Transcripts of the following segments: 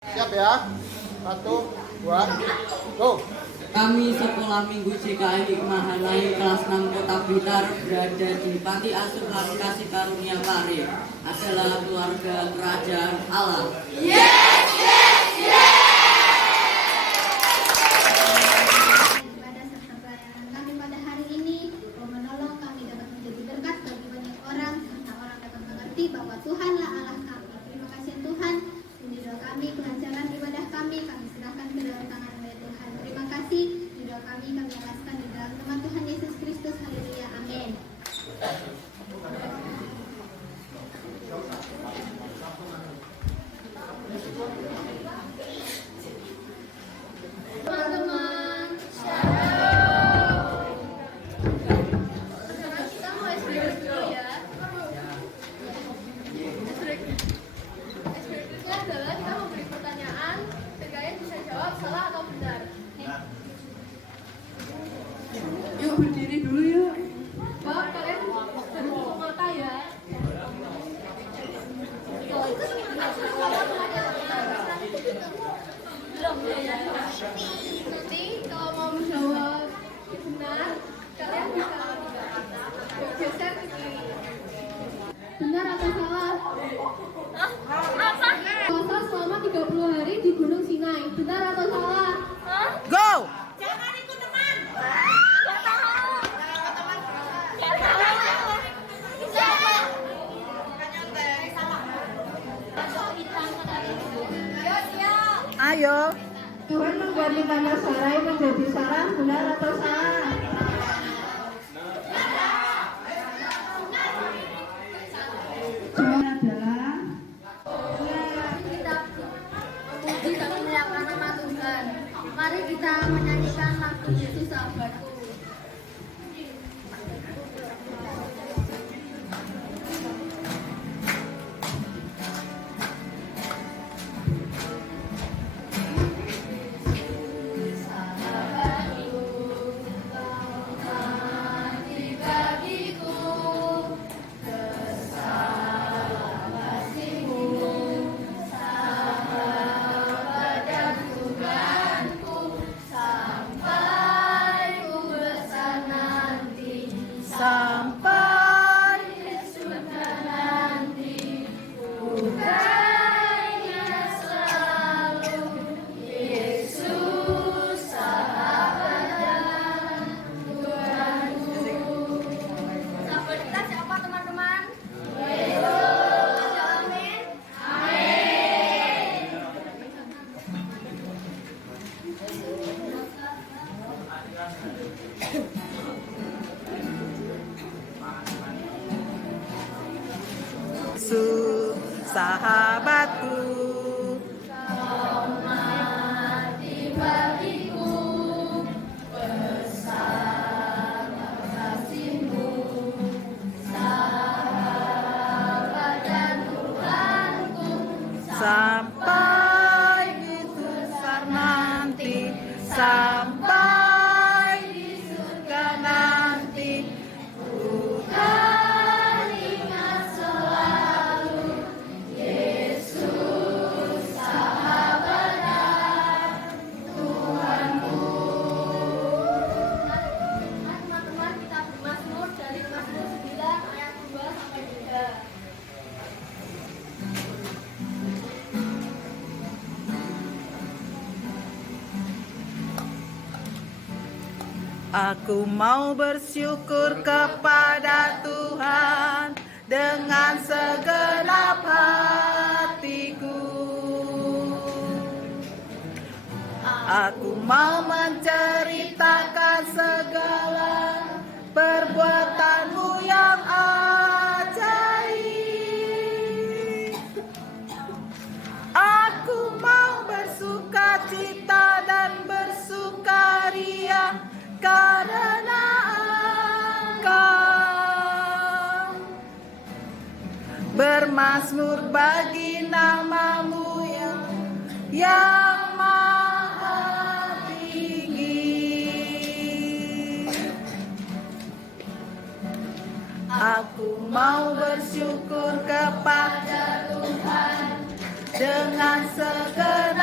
Siap ya? 1, 2, go! Kami Sekolah Minggu JKI Hikmahanai kelas 6 Kota Blitar berada di Panti Asuhan Kasih Karunia Pare adalah keluarga kerajaan Allah. Yes, yes, yes! Ibadah serta pelayanan kami pada hari ini menolong kami dapat menjadi berkat bagi banyak orang serta orang dapat mengerti bahwa Tuhanlah Allah kami. Terima kasih Tuhan, ini doa kami, kelancaran ibadah kami serahkan ke dalam tangan oleh Tuhan. Terima kasih, di doa kami alaskan di dalam nama Tuhan Yesus Kristus. Haleluya, amin. Teman-teman, sekarang kita mau SBQ dulu ya. SBQ adalah kita memberi pertanyaan, kalian bisa jawab salah atau benar. Yuk berdiri dulu yuk. Bapak, kalian tutup mata ya. Nanti kalau mau menjawab benar, kalian bisa geser ke kiri. Benar atau salah? Puasa selama 30 hari di Gunung Sinai. Benar atau salah? Go! Jangan ikut teman. Ayo. Tuhan menggantikannya Sarai menjadi Sarah. Benar atau salah? Jawabannya adalah Kita memuji dan memuliakan nama Tuhan. Mari kita menyanyikan lagu Yesus Sahabatku. Sampai Sahabat kita siapa teman-teman? Yesus. Amin. Yesus sahabatku. Sampai di besar nanti, sampai di surga nanti, Tuhan ingat selalu Yesus sahabat dan Tuhanku. Teman-teman kita bermazmur dari Mazmur 9 ayat 2 sampai 3. Aku mau bersyukur kepada Tuhan dengan segenap hatiku. Aku mau menceritakan segala perbuatanmu yang ajaib. Aku mau bersukacita dan bersukaria karena Engkau. Bermazmur bagi namamu yang maha tinggi. Aku mau bersyukur kepada Tuhan dengan segenap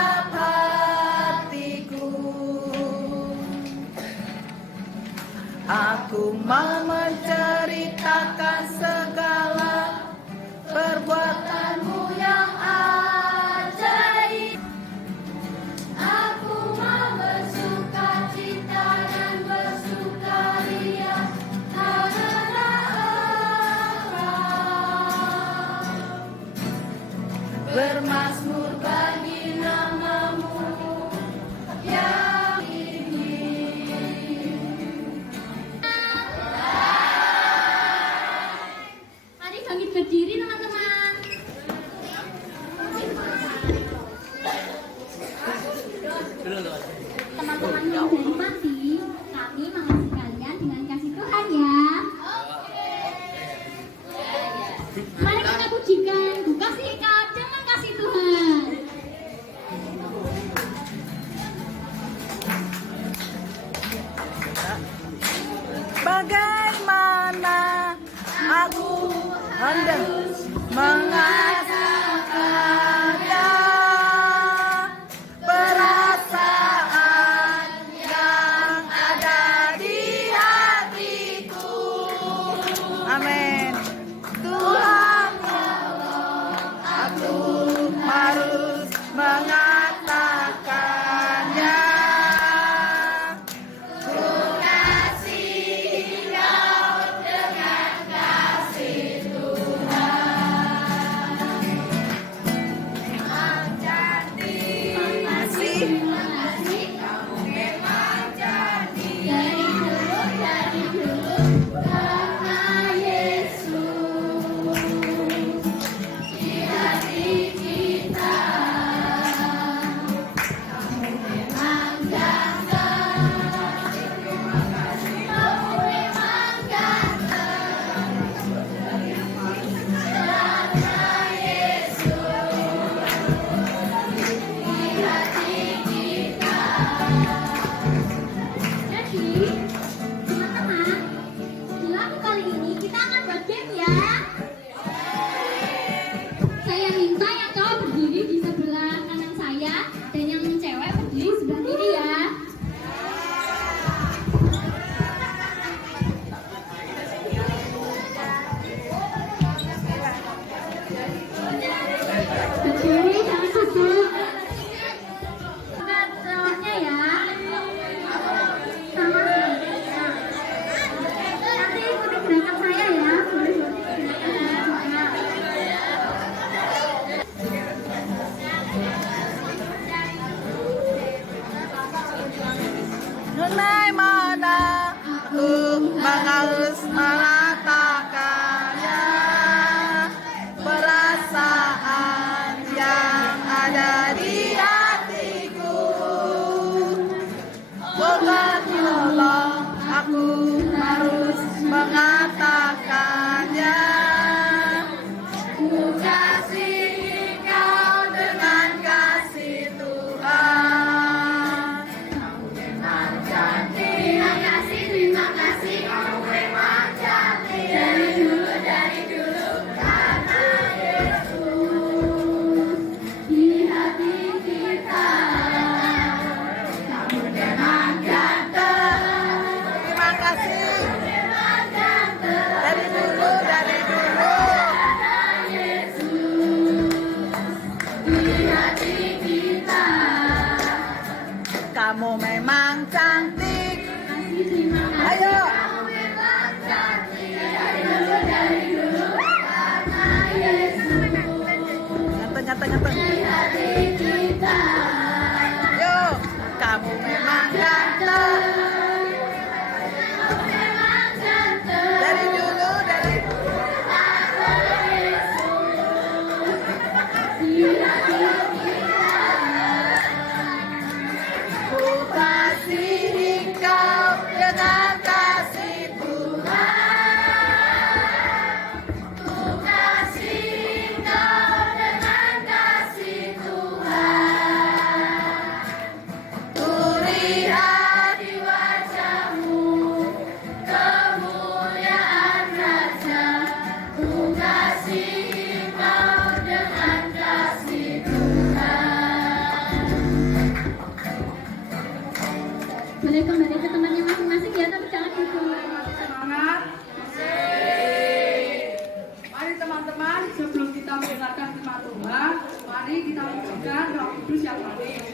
mau menceritakan segala perbuatanmu yang ajaib. Aku mau bersuka cita dan bersukaria karena Engkau. Bermazmur bagi namamu yang tinggi. Mari bangkit berdiri teman-teman. Teman-teman yang dari Pati, kami mengasihi kalian dengan kasih Tuhan ya. Mari kita pujikan, ku kasih kau dengan kasih Tuhan. Bagaimana aku harus mengatakannya, perasaan yang ada di hatiku. Amin. Tuhan tolong aku harus mengatakannya. Mengenai mana aku harus mengatakannya, perasaan yang ada di hatiku. Tuhan tolong aku harus mengatakannya. Ku kasih kau dengan kasih Tuhan. Terima kasih, kamu memang cantik. Dari dulu, karena Yesus di hati kita. Kamu memang ganteng. Terima kasih. Memang ganteng. Dari dulu. Karena Yesus di hati kita. Kamu memang cantik. Terima kasih. Ayo. Kamu memang cantik. Dari dulu, karena Yesus Nyata. di hati kita. Yuk, kamu memang ganteng. Kamu memang ganteng. Dari dulu. Karena Yesus di hati kita. Ku kasih kau dengan kasih Tuhan, ku kasih kau dengan kasih Tuhan. Tuhan. teman-teman, sebelum kita mendengarkan firman Tuhan, mari kita menyanyikan Roh Kudus yang manis.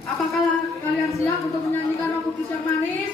Apakah kalian siap untuk menyanyikan Roh Kudus yang manis?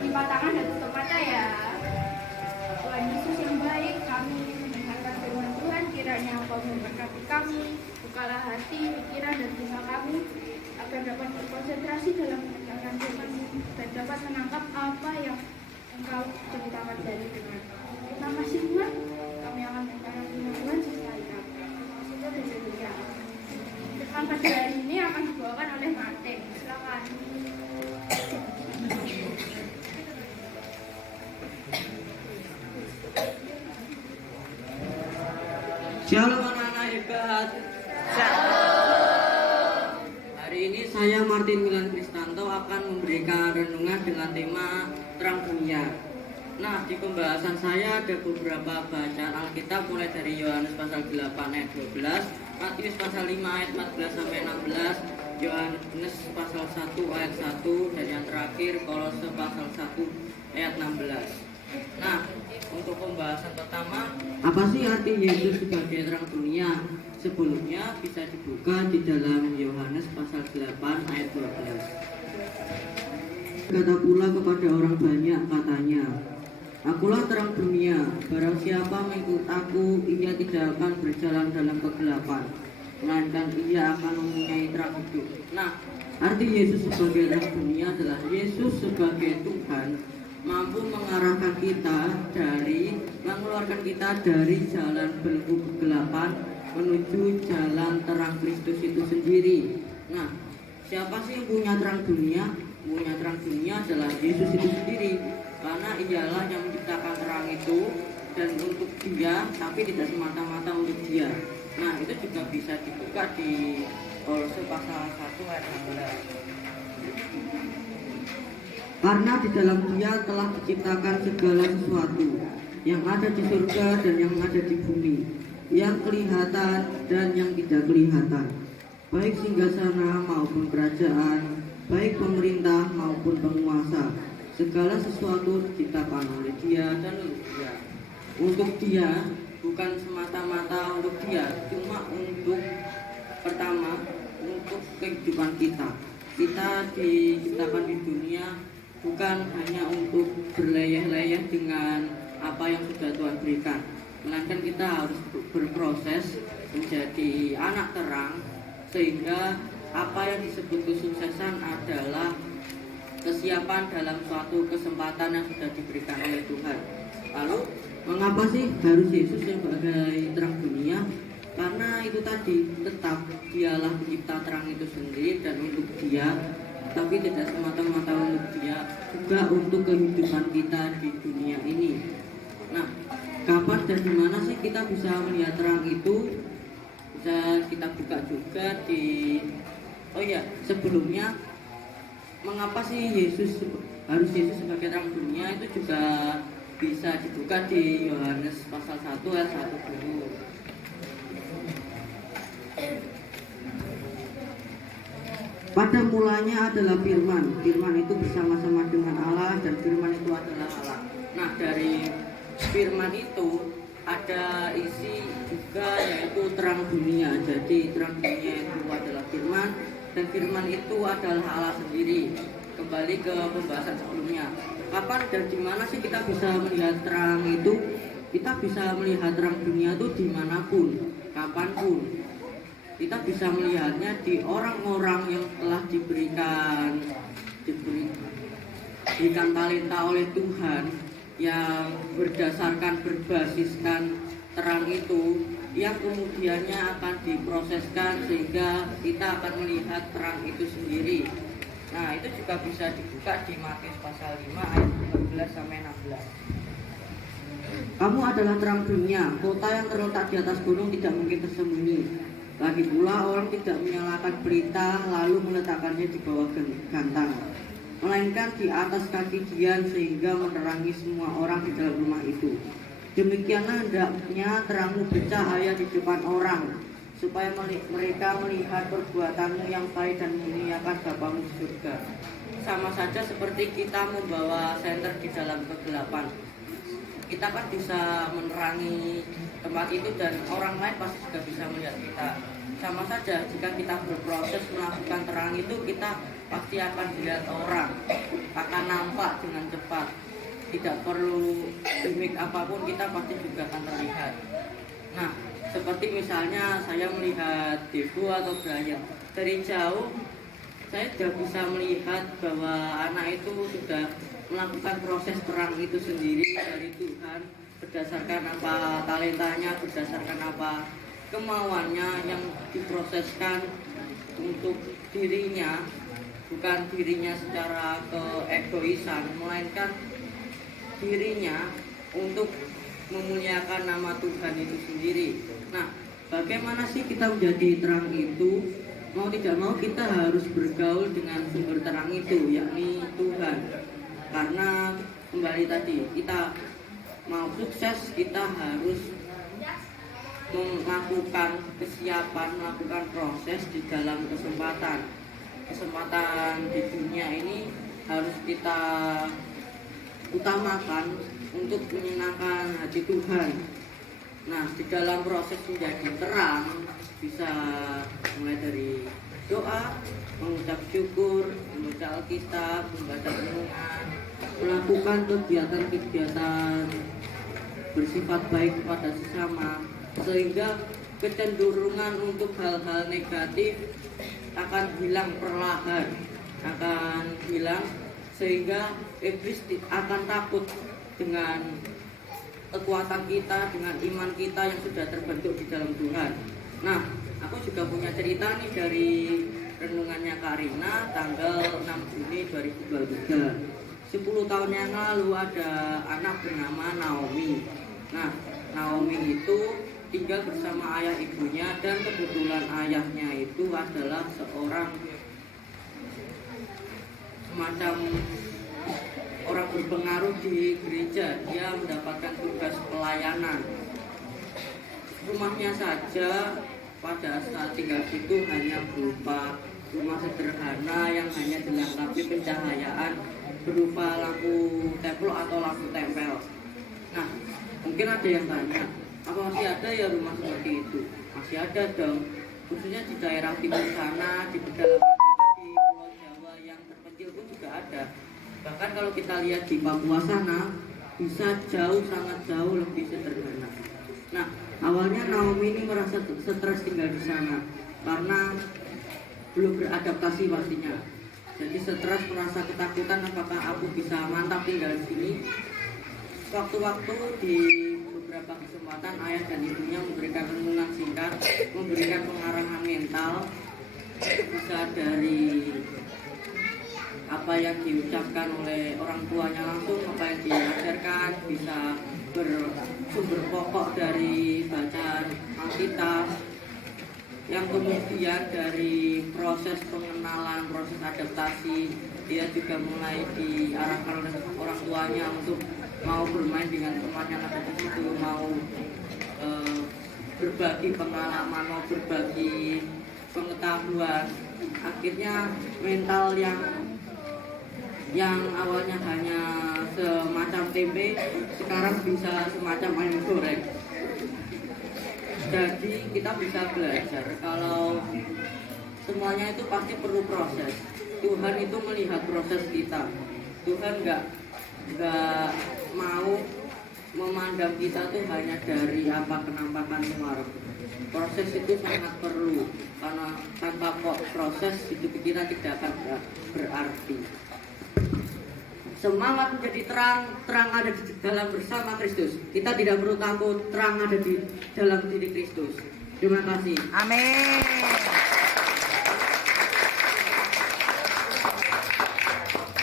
Lipat tangan dan tutup mata ya. Tuhan Yesus yang baik, kami mendengarkan firman Tuhan, kiranya Engkau memberkati kami, bukalah hati, pikiran dan telinga kami, agar dapat berkonsentrasi dalam mendengarkan firman-Mu dan dapat menangkap apa yang Engkau ceritakan dari firman. Terima kasih Tuhan, kami akan mendengarkan firman Tuhan sesekali kami. Maksudnya dari dunia. Firman pada hari ini akan dibawakan oleh Martin. Silakan. Shalom anak-anak hebat. Hari ini saya Martin Milan Kristanto akan memberikan renungan dengan tema Terang Dunia. Nah, di pembahasan saya ada beberapa bacaan Alkitab mulai dari Yohanes pasal 8 ayat 12, Matius pasal 5 ayat 14 sampai 16, Yohanes pasal 1 ayat 1, dan yang terakhir Kolose pasal 1 ayat 16. Nah, untuk pembahasan pertama, apa sih arti Yesus sebagai terang dunia? Sebelumnya bisa dibuka di dalam Yohanes pasal 8 ayat 12. Kata pula kepada orang banyak, katanya, Akulah terang dunia, barang siapa mengikut aku, ia tidak akan berjalan dalam kegelapan, melainkan ia akan mempunyai terang hidup. Nah, arti Yesus sebagai terang dunia adalah Yesus sebagai Tuhan mampu mengarahkan kita mengeluarkan kita dari jalan belenggu kegelapan menuju jalan terang Kristus itu sendiri. Nah, siapa sih yang punya terang dunia? Punya terang dunia adalah Yesus itu sendiri, karena ialah yang menciptakan terang itu dan untuk dia, tapi tidak semata-mata untuk dia. Nah, itu juga bisa dibuka di Kolose pasal 1 ayat 16. Karena di dalam dia telah diciptakan segala sesuatu yang ada di surga dan yang ada di bumi, yang kelihatan dan yang tidak kelihatan, baik singgasana maupun kerajaan, baik pemerintah maupun penguasa. Segala sesuatu diciptakan oleh dia dan untuk dia. Untuk dia, bukan semata-mata untuk dia, cuma untuk pertama, untuk kehidupan kita. Kita diciptakan di dunia bukan hanya untuk berleyeh-leyeh dengan apa yang sudah Tuhan berikan, melainkan kita harus berproses menjadi anak terang, sehingga apa yang disebut kesuksesan adalah kesiapan dalam suatu kesempatan yang sudah diberikan oleh Tuhan. Lalu, mengapa sih harus Yesus sebagai terang dunia? Karena itu tadi, tetap dialah pencipta terang itu sendiri dan untuk dia, tapi tidak semata-mata untuk dia, juga untuk kehidupan kita di dunia ini. Nah, kapan dan dimana sih kita bisa melihat terang itu? Bisa kita buka juga di, oh ya, sebelumnya mengapa sih Yesus sebagai terang dunia itu juga bisa dibuka di Yohanes pasal 1 ayat 1 dulu. Pada mulanya adalah firman. Firman itu bersama-sama dengan Allah dan firman itu adalah Allah. Nah, dari firman itu ada isi juga yaitu terang dunia. Jadi terang dunia itu adalah firman dan firman itu adalah Allah sendiri. Kembali ke pembahasan sebelumnya. Kapan dan di mana sih kita bisa melihat terang itu? Kita bisa melihat terang dunia itu dimanapun, kapanpun. Kita bisa melihatnya di orang-orang yang telah diberikan talenta oleh Tuhan, yang berbasiskan terang itu, yang kemudiannya akan diproseskan sehingga kita akan melihat terang itu sendiri. Nah, itu juga bisa dibuka di Matius pasal 5 ayat 15 sampai 16. Kamu adalah terang dunia, kota yang terletak di atas gunung tidak mungkin tersembunyi. Lagi pula orang tidak menyalakan pelita lalu meletakkannya di bawah gantang, melainkan di atas kaki dian sehingga menerangi semua orang di dalam rumah itu. Demikianlah hendaknya terangmu bercahaya di depan orang, supaya mereka melihat perbuatanmu yang baik dan memuliakan Bapamu di surga. Sama saja seperti kita membawa senter di dalam kegelapan. Kita kan bisa menerangi tempat itu dan orang lain pasti juga bisa melihat kita. Sama saja jika kita berproses melakukan terang itu, kita pasti akan dilihat orang, akan nampak dengan cepat. Tidak perlu gimmick apapun, kita pasti juga akan terlihat. Nah, seperti misalnya saya melihat Devo atau Brian dari jauh, saya sudah bisa melihat bahwa anak itu sudah melakukan proses terang itu sendiri dari Tuhan, berdasarkan apa talentanya, berdasarkan apa kemauannya yang diproseskan untuk dirinya, bukan dirinya secara keegoisan, melainkan dirinya untuk memuliakan nama Tuhan itu sendiri. Nah, bagaimana sih kita menjadi terang itu? Mau tidak mau kita harus bergaul dengan sumber terang itu, yakni Tuhan. Karena kembali tadi, kita mau sukses, kita harus melakukan kesiapan, melakukan proses di dalam kesempatan di dunia ini harus kita utamakan untuk menyenangkan hati Tuhan. Nah, di dalam proses menjadi terang bisa mulai dari doa, mengucap syukur, membaca Alkitab, membaca renungan, melakukan kegiatan-kegiatan bersifat baik kepada sesama, sehingga kecenderungan untuk hal-hal negatif akan hilang perlahan, akan hilang, sehingga iblis akan takut dengan kekuatan kita, dengan iman kita yang sudah terbentuk di dalam Tuhan. Nah, aku juga punya cerita nih dari renungannya Karina tanggal 6 Juni 2023. 10 tahun yang lalu ada anak bernama Naomi. Nah, Naomi itu tinggal bersama ayah ibunya, dan kebetulan ayahnya itu adalah seorang semacam orang berpengaruh di gereja. Dia mendapatkan tugas pelayanan. Rumahnya saja pada saat tinggal situ hanya berupa rumah sederhana yang hanya dilengkapi pencahayaan berupa lampu tempel atau lampu tempel. Nah, mungkin ada yang tanya, apa masih ada ya rumah seperti itu? Masih ada dong, khususnya di daerah timur sana, di pedalaman, di Pulau Jawa yang terpencil pun juga ada. Bahkan kalau kita lihat di Papua sana, bisa jauh, sangat jauh lebih sederhana. Nah, awalnya Naomi ini merasa stres tinggal di sana karena belum beradaptasi pastinya. Jadi stres, merasa ketakutan apakah aku bisa mantap tinggal di sini. Waktu-waktu di beberapa kesempatan ayah dan ibunya memberikan renungan singkat, memberikan pengarahan mental, bisa dari apa yang diucapkan oleh orang tuanya langsung, apa yang diajarkan, bisa bersumber pokok dari bacaan Alkitab. yang kemudian dari proses pengenalan, proses adaptasi, dia juga mulai diarahkan oleh orang tuanya untuk mau bermain dengan teman yang ada di situ, mau berbagi pengalaman, mau berbagi pengetahuan. Akhirnya mental yang awalnya hanya semacam tempe sekarang bisa semacam ayam goreng. Jadi kita bisa belajar kalau semuanya itu pasti perlu proses. Tuhan itu melihat proses kita. Tuhan nggak mau memandang kita tuh hanya dari apa penampakan luar. Proses itu sangat perlu, karena tanpa proses hidup kita tidak akan berarti. Semangat menjadi terang, terang ada di dalam bersama Kristus. Kita tidak perlu takut, terang ada di dalam diri Kristus. Terima kasih. Amin.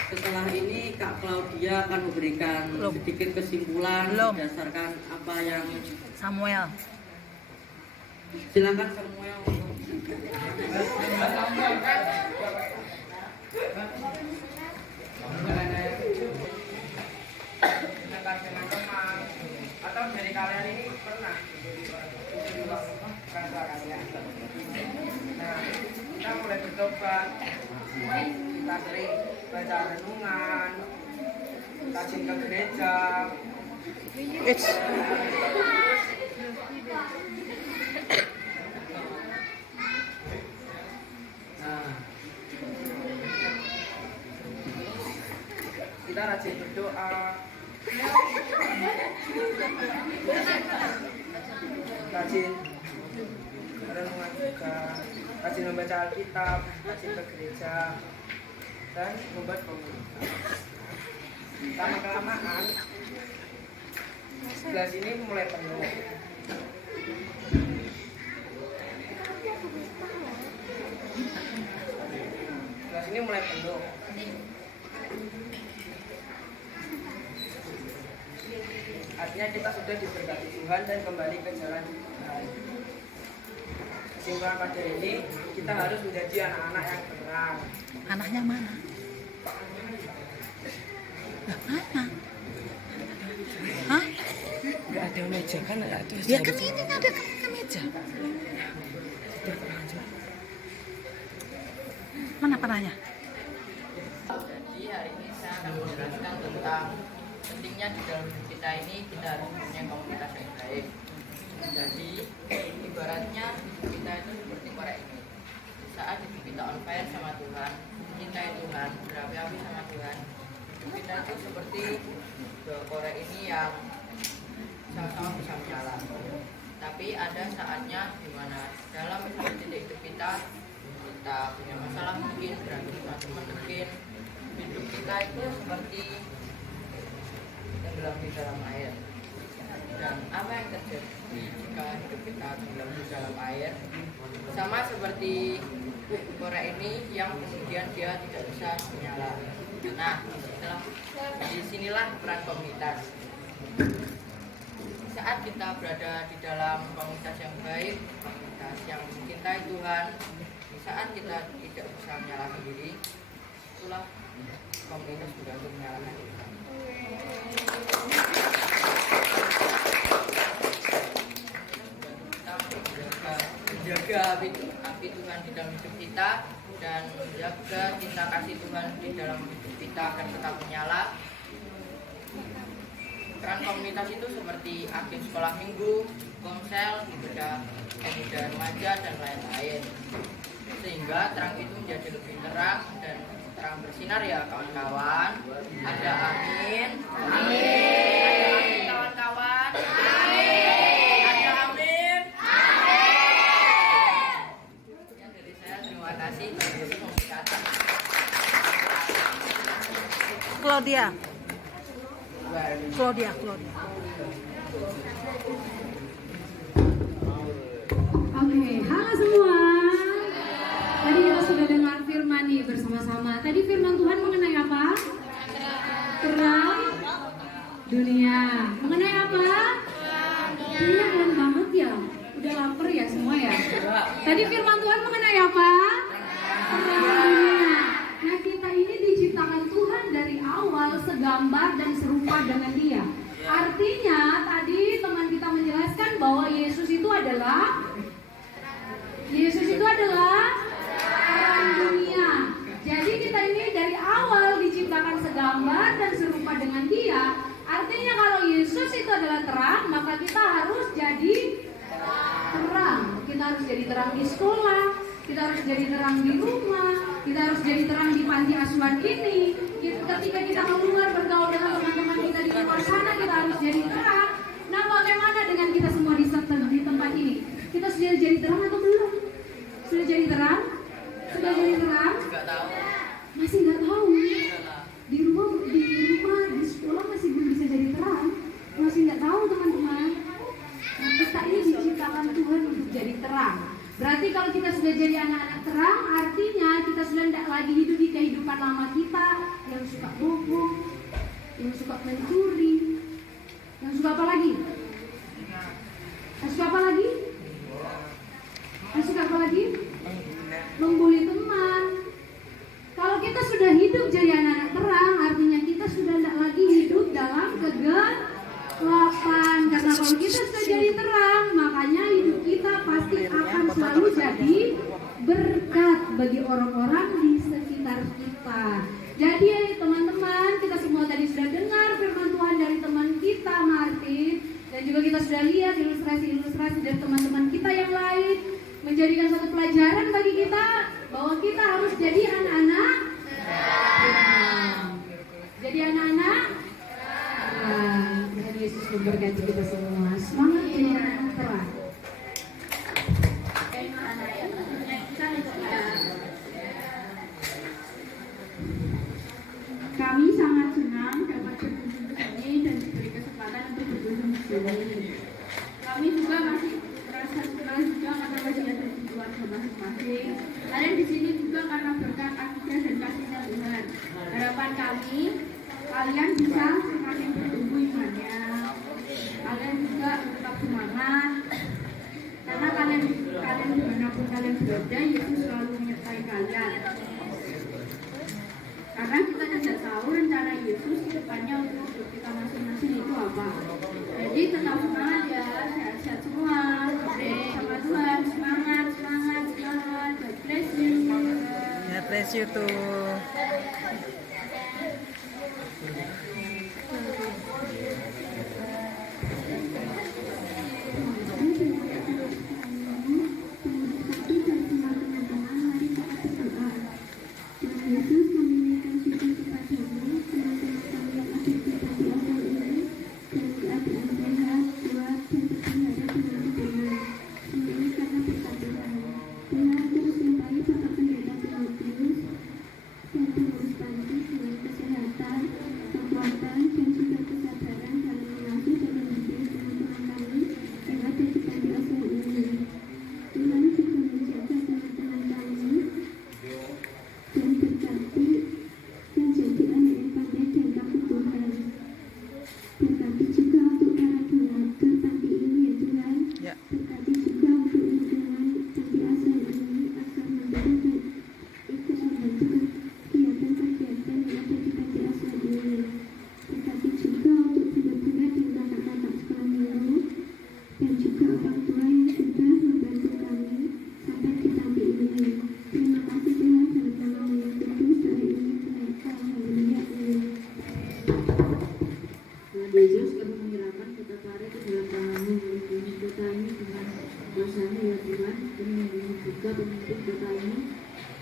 Setelah ini Kak Claudia akan memberikan sedikit kesimpulan berdasarkan apa yang Samuel. silakan Samuel. Dengan teman atau dari kalian ini pernah kalian. Nah, kita mulai bertobat. Kita sering baca renungan, rajin ke gereja. Nah, kita rajin berdoa, rajin renungan juga, rajin membaca Alkitab, rajin ke gereja, dan membuat komunitas. Lama-kelamaan gelas ini mulai penuh. Gelas ini mulai penuh. Artinya kita sudah diberkati Tuhan dan kembali ke jalan Tuhan. Kesimpulan pada ini, kita harus menjadi anak-anak yang terang. Anaknya mana? Mana? Hah? Nggak ada meja kan? Ada Ya kan ini ada ke meja. Mana panahnya? Jadi hari ini saya akan menjelaskan tentang pentingnya di dalam hidup kita ini kita harus punya komunitas yang baik. Jadi ibaratnya hidup kita itu seperti korek ini. Saat hidup kita on fire sama Tuhan, cintai Tuhan, berapi-api sama Tuhan, hidup kita itu seperti korek ini yang sama-sama bisa menyala. Tapi ada saatnya di mana dalam titik hidup kita punya masalah mungkin, berantem sama teman mungkin, hidup kita itu seperti tenggelam di dalam air. Dan apa yang terjadi jika hidup kita tenggelam di dalam air? Sama seperti korek ini yang kemudian dia tidak bisa menyala. Nah, di sinilah peran komunitas. Saat kita berada di dalam komunitas yang baik, komunitas yang mencintai Tuhan, di saat kita tidak bisa menyala sendiri, itulah komunitas juga untuk menyalakan kita. Kita menjaga api Tuhan di dalam hidup kita dan menjaga cinta kasih Tuhan di dalam hidup kita akan tetap menyala. Peran komunitas itu seperti agen sekolah minggu, komsel, pemuda remaja, dan lain-lain. Sehingga terang itu menjadi lebih terang dan terang bersinar ya kawan-kawan. Ada amin. Amin. Ada amin kawan-kawan. Amin. Ada amin. Amin. Sekian dari saya, terima kasih. Claudia. Claudia. Oke, halo semua. Tadi kita sudah dengar firman nih bersama-sama. Tadi firman Tuhan mengenai apa? Terang dunia. Mengenai apa? Iya, keren banget ya. Udah lapar ya semua ya? Tadi firman Tuhan mengenai apa? Terang dunia. Nah, kita ini diciptakan Tuhan dari awal segambar dan serupa dengan Dia. Artinya tadi teman kita menjelaskan bahwa Yesus itu adalah terang dunia. Jadi kita ini dari awal diciptakan segambar dan serupa dengan Dia. Artinya kalau Yesus itu adalah terang, maka kita harus jadi terang. Kita harus jadi terang di sekolah, kita harus jadi terang di rumah, kita harus jadi terang di panti asuhan ini. Ketika kita keluar bergaul dengan teman-teman kita di luar sana, kita harus jadi terang. Nah, bagaimana dengan kita semua di tempat ini? Kita sudah jadi terang atau belum? Sudah jadi terang? Sudah jadi terang? Masih nggak tahu. Di rumah, di sekolah masih belum bisa jadi terang. Masih nggak tahu, teman-teman. Nah, kita ini diciptakan Tuhan untuk jadi terang. Berarti kalau kita sudah jadi anak-anak terang, artinya kita sudah tidak lagi hidup di kehidupan lama kita yang suka bohong, yang suka mencuri, yang suka apa lagi? Yang suka apa lagi? Yang suka apa lagi? Membuli teman. Kalau kita sudah hidup jadi anak-anak terang, artinya kita sudah tidak lagi hidup dalam kegelapan. Karena kalau kita sudah jadi terang, makanya hidup kita pasti akan selalu jadi berkat bagi orang-orang di sekitar kita. Jadi teman-teman, kita semua tadi sudah dengar firman Tuhan dari teman kita Martin, dan juga kita sudah lihat ilustrasi-ilustrasi dari teman-teman kita yang lain, menjadikan satu pelajaran bagi kita bahwa kita harus jadi anak-anak terang. Jadi anak-anak terang. Tuhan Yesus memberkati kita semua. Semangat jadi anak-anak terang. Kami sangat senang dapat berkunjung ke sini dan diberi kesempatan untuk berkunjung ke sini. Kami juga masih merasa senang juga karena masih ada di keluarga masing-masing. Kalian di sini juga karena berkat anugerah dan kasihnya Tuhan. Harapan kami, kalian bisa semakin bertumbuh imannya. Kalian juga tetap semangat. Karena kalian dimanapun kalian berada, Yesus selalu menyertai kalian. Karena kita tidak tahu rencana Yesus ke depannya untuk hidup kita masing-masing itu apa. Jadi tetap semangat ya, sehat-sehat semua. Sama Tuhan, semangat. God bless you. God bless you too.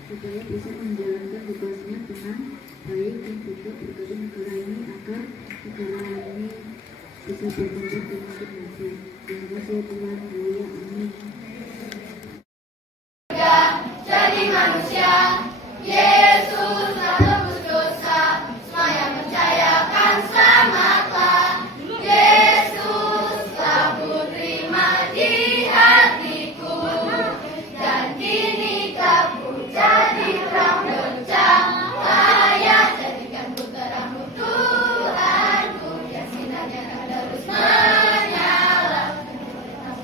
supaya bisa menjalankan tugasnya dengan baik dan juga berkati negara ini agar negara ini bisa berkembang dan makin maju. Terima kasih Tuhan, haleluya, amin. Jadi manusia, Yesus menebus dosa, semua yang percayakan selamatlah. Yesus telah terima di hatiku, dan kini kamu jadi terang bercahaya, jadikan terangmu Tuhanku, yang sinarnya akan terus menyala,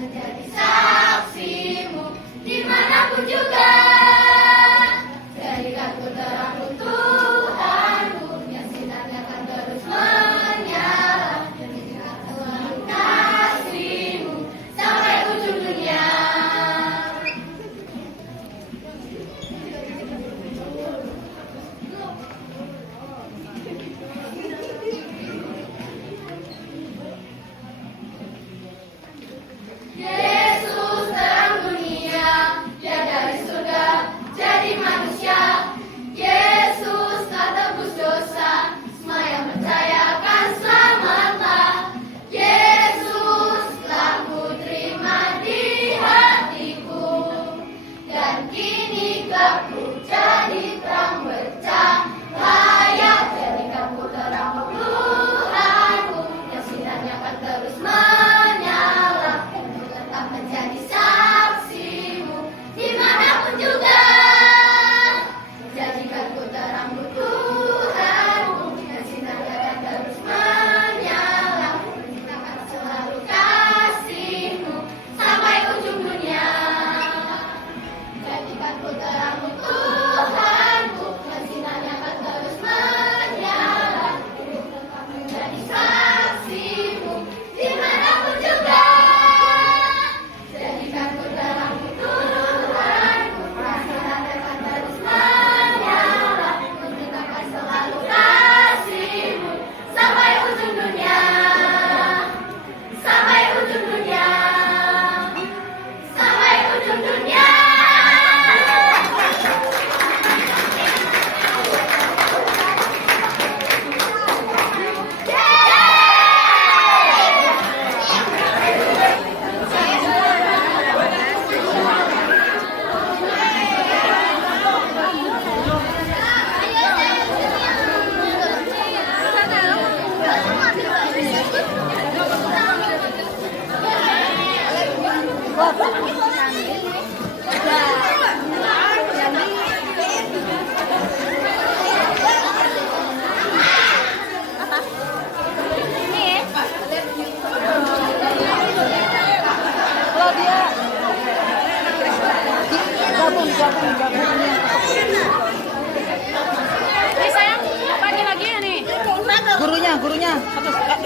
menjadi saksi.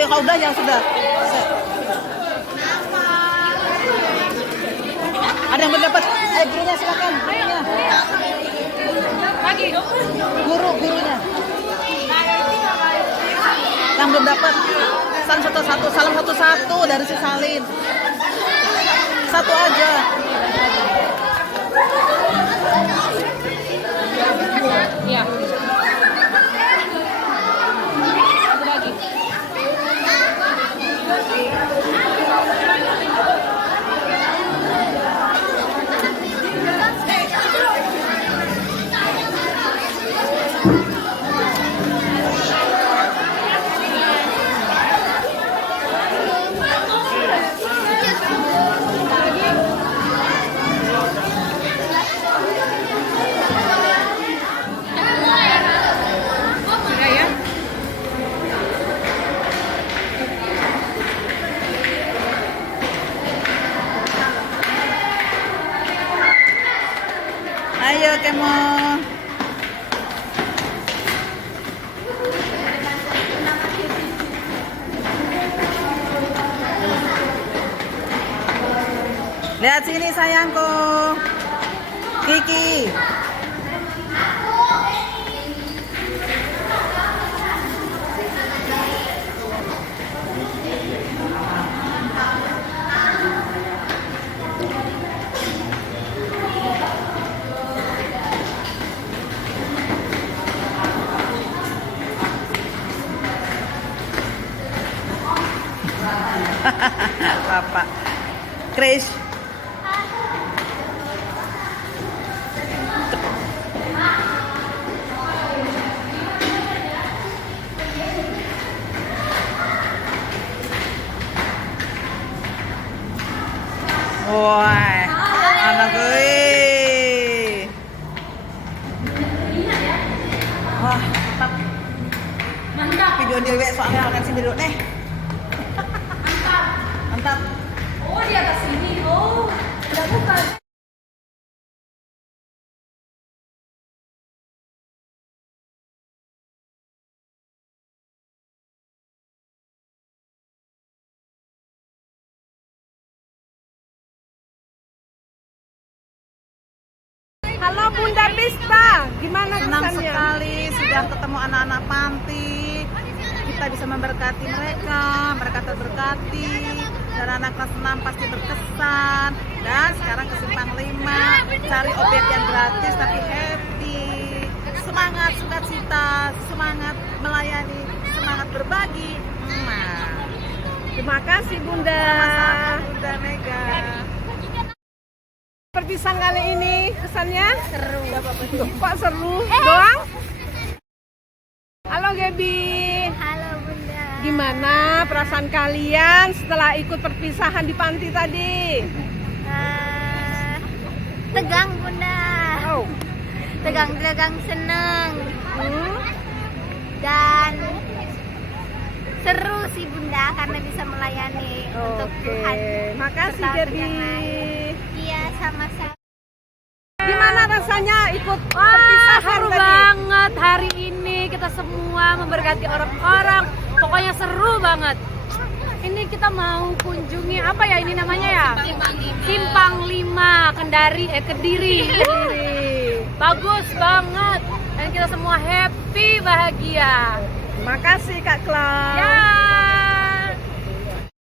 kalau udah ya sudah. Ada yang belum dapat? Gurunya silakan. Lagi. Gurunya. Yang belum dapat. Salam satu-satu dari si Salin. Satu aja. Iya. Ayo Kemo. Lihat sini sayangku. Kiki. Bapak Chris. Wah, anak gue. Wah, mantap. Mantap. Video dewe soalnya akan sini dulu nih. Mantap. Oh, di atas sini. Oh, udah bukan. Halo Bunda Pista, gimana Senang kesannya? sekali sudah ketemu anak-anak panti. Kita bisa memberkati mereka terberkati. Dan anak kelas 6 pasti berkesan. Dan sekarang ke Simpang 5, cari objek yang gratis tapi happy. Semangat sukacita, semangat melayani, semangat berbagi. Terima kasih Bunda. Sama-sama Bunda Mega. Perpisahan kali ini kesannya? Seru. Kok seru? Doang? Halo Gaby. Halo Bunda. Gimana perasaan kalian setelah ikut perpisahan di panti tadi? Tegang Bunda. Oh. Tegang seneng. Dan seru sih Bunda karena bisa melayani untuk Tuhan. Makasih serta Gaby. yang lain. Iya, sama-sama. Gimana rasanya ikut Wah, perpisahan seru tadi? banget hari ini kita semua memberkati orang-orang. Pokoknya seru banget. Ini kita mau kunjungi apa ya ini namanya ya? Simpang 5 Kediri. Bagus banget. Dan kita semua happy, bahagia. Makasih Kak Klau. Ya.